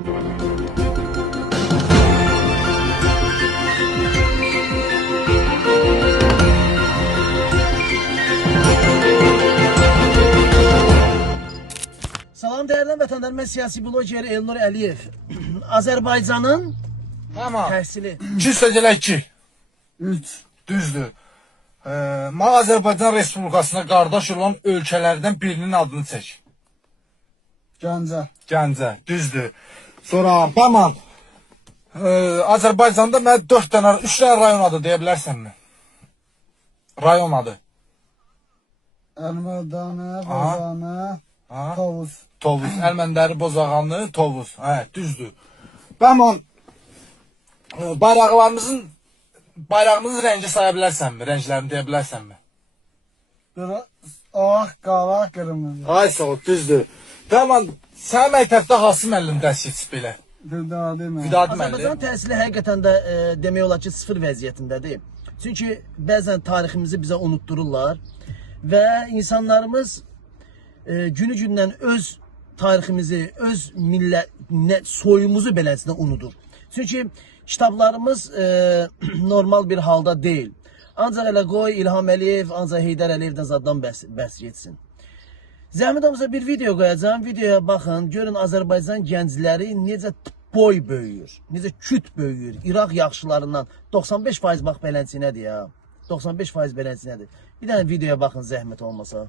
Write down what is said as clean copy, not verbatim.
Salam değerli vətəndaşlar, mən siyasi bloger Elnur Əliyev. Azərbaycanın təhsili. 2 3 düzdür. Azərbaycan Respublikasına qardaş olan ölkələrdən birinin adını çək. Gəncə, düzdür. Sonra tamam. Azərbaycanda mən 3 dənə rayon adı deyə bilərsənmi? Rayon adı. Əlmədanə, Bozanə, Tovuz. Tovuz, Əlməndəri, Bozağanlı, Tovuz. Hə, düzdür. Tamam. Bayrağımızın rəngi saya bilərsənmi? Rənglərini deyə bilərsənmi? Ağ, qara, qırmızı. Ay sağ ol, düzdür. Tamam, sən məktəbdə hansı müəllim dərs keçib belə? Vidadi müəllim. Azərbaycan təhsili həqiqətən də demək olar ki, sıfır vəziyyətindədir. Çünki bəzən tariximizi bizə unutdururlar və insanlarımız günü-gündən öz tariximizi, öz soyumuzu beləsinə unudur. Çünki kitablarımız normal bir halda deyil. Ancaq elə qoy İlham Əliyev, ancaq Heydər Əliyevdən zaddan bəhs geçsin. Zəhmət olmasa bir video qoyacağım. Videoya baxın, görün Azərbaycan gəncləri necə boy böyüyür, necə küt böyüyür. İraq yaxşılarından 95% bax belənçinədir ya. 95% belənçinədir. Bir dənə videoya baxın zəhmət olmasa.